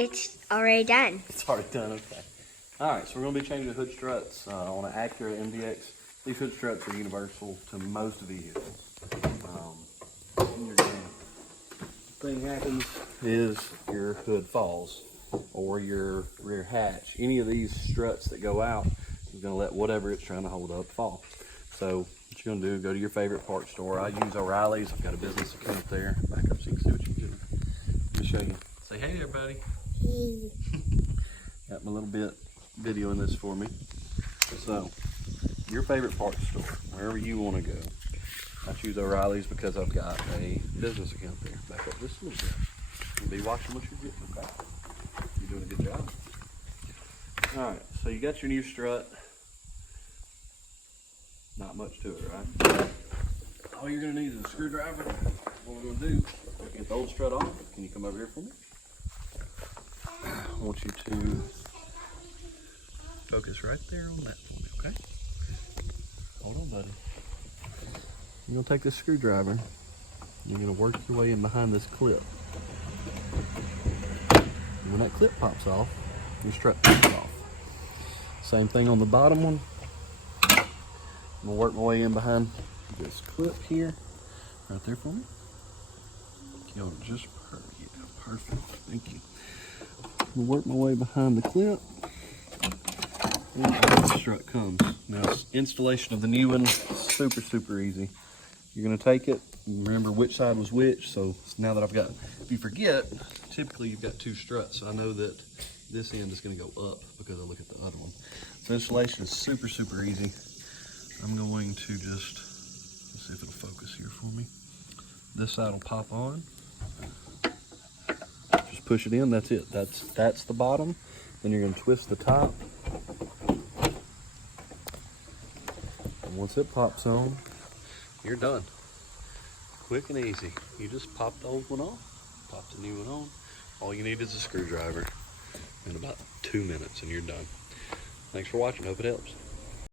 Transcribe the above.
It's already done. It's already done, okay. Alright, so we're going to be changing the hood struts on an Acura MDX. These hood struts are universal to most vehicles. Thing happens is your hood falls or your rear hatch. Any of these struts that go out is going to let whatever it's trying to hold up fall. So what you're going to do, go to your favorite parts store. I use O'Reilly's. I've got a business account there. Back up so you can see what you can do. Let me show you. Say hey everybody. Hey. Got my little bit video in this for me. So your favorite parts store, wherever you want to go. I choose O'Reilly's because I've got a business account there. Back up just a little bit. You'll be watching what you're getting, okay? You're doing a good job. Alright, so you got your new strut. Not much to it, right? All you're going to need is a screwdriver. What we're going to do, get the old strut off. Can you come over here for me? I want you to focus right there on that for me, okay? Hold on, buddy. You're going to take this screwdriver, you're going to work your way in behind this clip. And when that clip pops off, your strut pops off. Same thing on the bottom one. I'm going to work my way in behind this clip here. Right there for me. Yo, just perfect. Thank you. I'm going to work my way behind the clip. And the strut comes. Now, installation of the new one is super easy. You're going to take it, remember which side was which, so now that I've got, if you forget, typically you've got two struts, so I know that this end is going to go up because I look at the other one. So installation is super easy. I'm going to just, let's see if it'll focus here for me. This side will pop on. Just push it in, that's it. That's the bottom. Then you're going to twist the top. And once it pops on, you're done. Quick and easy. You just pop the old one off, pop the new one on. All you need is a screwdriver. In about 2 minutes and you're done. Thanks for watching. Hope it helps.